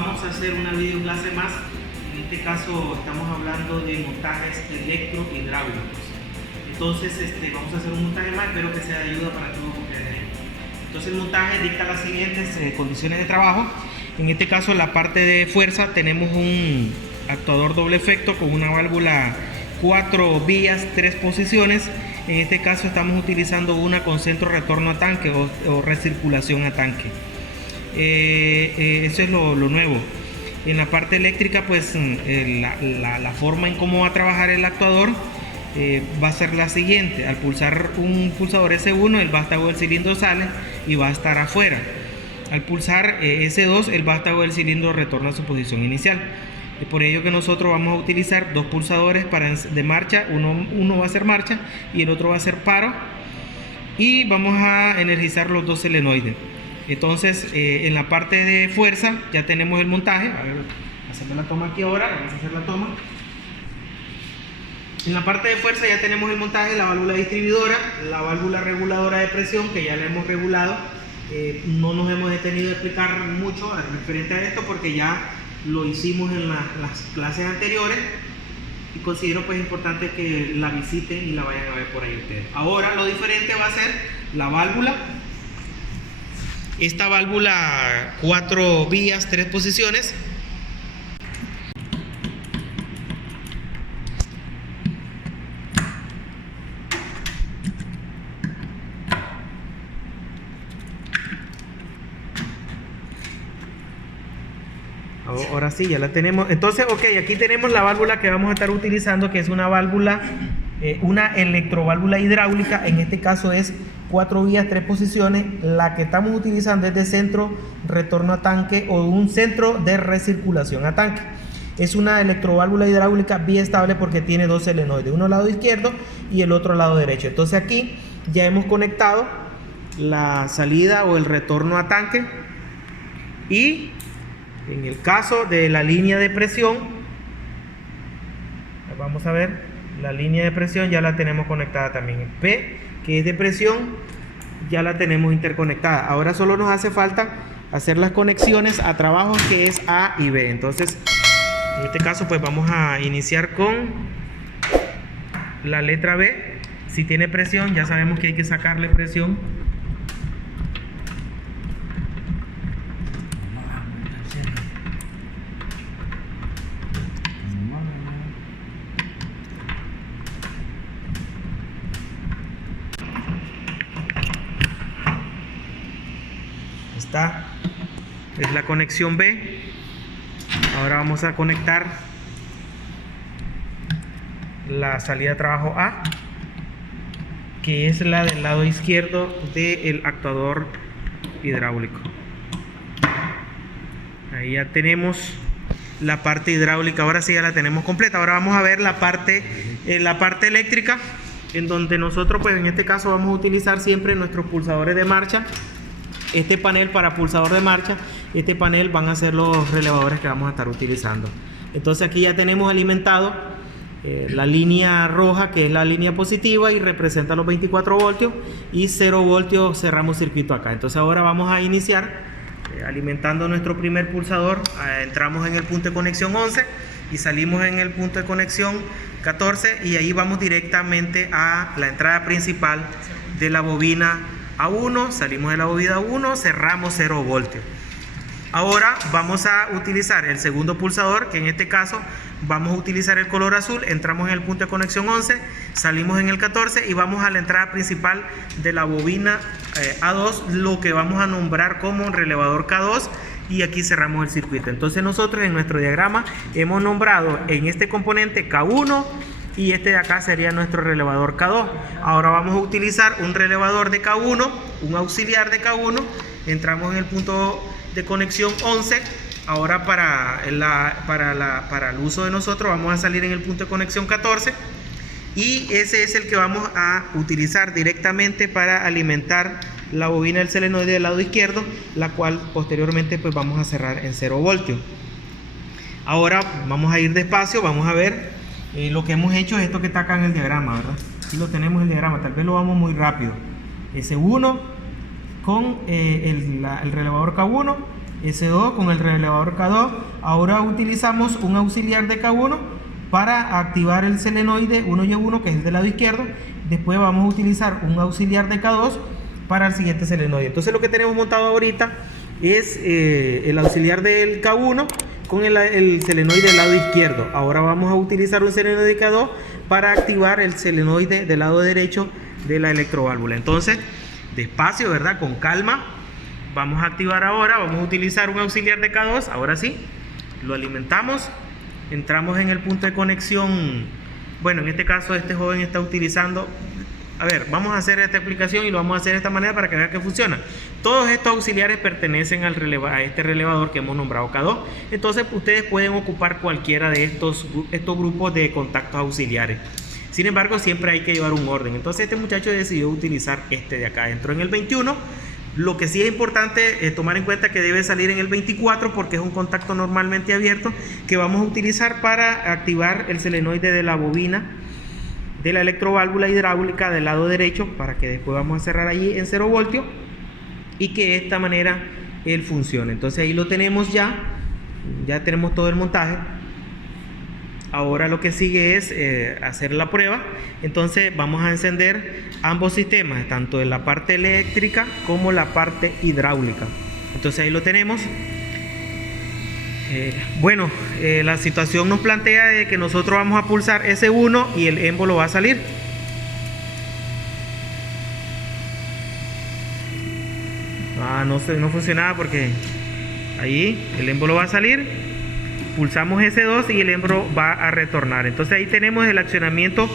vamos a hacer una videoclase más. En este caso estamos hablando de montajes electrohidráulicos. Entonces vamos a hacer un montaje más, espero que sea de ayuda para todos ustedes. Entonces el montaje dicta las siguientes condiciones de trabajo. En este caso, en la parte de fuerza tenemos un actuador doble efecto con una válvula 4 vías, 3 posiciones. En este caso estamos utilizando una con centro retorno a tanque o recirculación a tanque. Eso es lo nuevo. En la parte eléctrica, pues la forma en cómo va a trabajar el actuador va a ser la siguiente. Al pulsar un pulsador S1, el vástago del cilindro sale y va a estar afuera. Al pulsar S2, el vástago del cilindro retorna a su posición inicial. Es por ello que nosotros vamos a utilizar dos pulsadores de marcha. Uno va a ser marcha y el otro va a ser paro. Y vamos a energizar los dos solenoides. Entonces, en la parte de fuerza ya tenemos el montaje. A ver, hacemos la toma aquí ahora. Vamos a hacer la toma. En la parte de fuerza ya tenemos el montaje, la válvula distribuidora, la válvula reguladora de presión, que ya la hemos regulado. No nos hemos detenido a explicar mucho referente a esto porque ya lo hicimos en las clases anteriores y considero pues importante que la visiten y la vayan a ver por ahí ustedes. Ahora lo diferente va a ser la válvula. Esta válvula 4 vías, 3 posiciones. Ahora sí, ya la tenemos. Entonces, ok, aquí tenemos la válvula que vamos a estar utilizando, que es una válvula, una electroválvula hidráulica. En este caso es 4 vías, 3 posiciones. La que estamos utilizando es de centro retorno a tanque o un centro de recirculación a tanque. Es una electroválvula hidráulica biestable porque tiene dos solenoides, uno al lado izquierdo y el otro al lado derecho. Entonces aquí ya hemos conectado la salida o el retorno a tanque y en el caso de la línea de presión, vamos a ver, la línea de presión ya la tenemos conectada también. El P, que es de presión, ya la tenemos interconectada. Ahora solo nos hace falta hacer las conexiones a trabajos, que es A y B. Entonces, en este caso, pues vamos a iniciar con la letra B. Si tiene presión, ya sabemos que hay que sacarle presión. Esta es la conexión B. Ahora vamos a conectar la salida de trabajo A, que es la del lado izquierdo del actuador hidráulico. Ahí ya tenemos la parte hidráulica. Ahora sí ya la tenemos completa. Ahora vamos a ver la parte eléctrica, en donde nosotros, pues en este caso, vamos a utilizar siempre nuestros pulsadores de marcha. Este panel para pulsador de marcha, este panel van a ser los relevadores que vamos a estar utilizando. Entonces aquí ya tenemos alimentado la línea roja, que es la línea positiva y representa los 24 voltios, y 0 voltios cerramos circuito acá. Entonces ahora vamos a iniciar alimentando nuestro primer pulsador. Entramos en el punto de conexión 11 y salimos en el punto de conexión 14, y ahí vamos directamente a la entrada principal de la bobina A1. Salimos de la bobina A1, cerramos 0 voltios. Ahora vamos a utilizar el segundo pulsador, que en este caso vamos a utilizar el color azul. Entramos en el punto de conexión 11, salimos en el 14 y vamos a la entrada principal de la bobina A2, lo que vamos a nombrar como relevador K2, y aquí cerramos el circuito. Entonces nosotros en nuestro diagrama hemos nombrado en este componente K1 y este de acá sería nuestro relevador K2. Ahora vamos a utilizar un relevador de K1, un auxiliar de K1. Entramos en el punto de conexión 11. Ahora para el uso de nosotros vamos a salir en el punto de conexión 14, y ese es el que vamos a utilizar directamente para alimentar la bobina del solenoide del lado izquierdo, la cual posteriormente pues vamos a cerrar en 0 voltios. Ahora vamos a ir despacio, vamos a ver lo que hemos hecho es esto que está acá en el diagrama, ¿verdad? Aquí lo tenemos en el diagrama, tal vez lo vamos muy rápido. S1 con el relevador K1, S2 con el relevador K2. Ahora utilizamos un auxiliar de K1 para activar el selenoide 1Y1, que es el del lado izquierdo. Después vamos a utilizar un auxiliar de K2 para el siguiente selenoide. Entonces lo que tenemos montado ahorita es el auxiliar del K1 con el selenoide del lado izquierdo. Ahora vamos a utilizar un selenoide K2 para activar el selenoide del lado derecho de la electroválvula. Entonces, despacio, ¿verdad? Con calma. Vamos a activar ahora, vamos a utilizar un auxiliar de K2, ahora sí, lo alimentamos, entramos en el punto de conexión. Bueno, en este caso este joven está utilizando, a ver, vamos a hacer esta explicación y lo vamos a hacer de esta manera para que vean que funciona. Todos estos auxiliares pertenecen a este relevador que hemos nombrado K2, entonces ustedes pueden ocupar cualquiera de estos grupos de contactos auxiliares. Sin embargo, siempre hay que llevar un orden. Entonces este muchacho decidió utilizar este de acá. Entró en el 21. Lo que sí es importante tomar en cuenta que debe salir en el 24 porque es un contacto normalmente abierto que vamos a utilizar para activar el selenoide de la bobina de la electroválvula hidráulica del lado derecho, para que después vamos a cerrar allí en 0 voltios y que de esta manera él funcione. Entonces ahí lo tenemos ya tenemos todo el montaje. Ahora lo que sigue es hacer la prueba. Entonces vamos a encender ambos sistemas, tanto en la parte eléctrica como la parte hidráulica. Entonces ahí lo tenemos. La situación nos plantea de que nosotros vamos a pulsar S1 y el émbolo va a salir. No funcionaba porque ahí el émbolo va a salir. Pulsamos S2 y el émbolo va a retornar. Entonces ahí tenemos el accionamiento,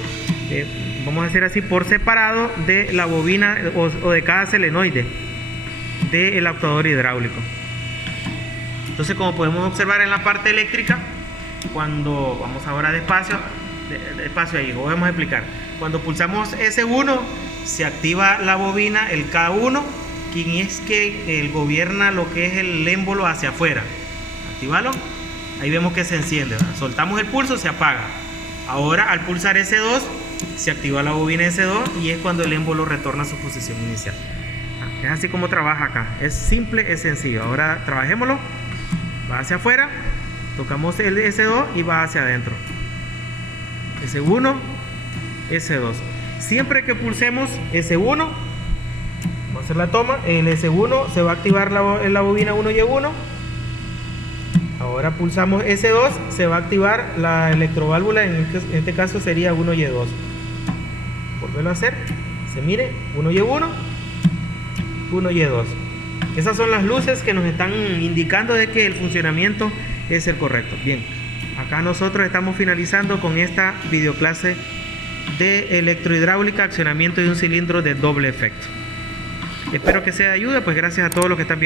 vamos a hacer así, por separado de la bobina o de cada selenoide del actuador hidráulico. Entonces, como podemos observar en la parte eléctrica, cuando vamos ahora despacio ahí, lo vamos a explicar. Cuando pulsamos S1 se activa la bobina, el K1, quien es que él gobierna lo que es el émbolo hacia afuera. Actívalo. Ahí vemos que se enciende, ¿verdad? Soltamos el pulso, se apaga. Ahora al pulsar S2 se activa la bobina S2 y es cuando el émbolo retorna a su posición inicial. Es así como trabaja acá. Es simple, es sencillo. Ahora trabajémoslo. Va hacia afuera, tocamos el S2 y va hacia adentro. S1, S2. Siempre que pulsemos S1, vamos a hacer la toma. El S1 se va a activar la bobina 1Y1. Ahora pulsamos S2, se va a activar la electroválvula, en este caso sería 1Y2. Volverlo a hacer, se mire, 1Y1, 1Y2. Esas son las luces que nos están indicando de que el funcionamiento es el correcto. Bien, acá nosotros estamos finalizando con esta videoclase de electrohidráulica, accionamiento de un cilindro de doble efecto. Espero que sea de ayuda, pues gracias a todos los que están viendo.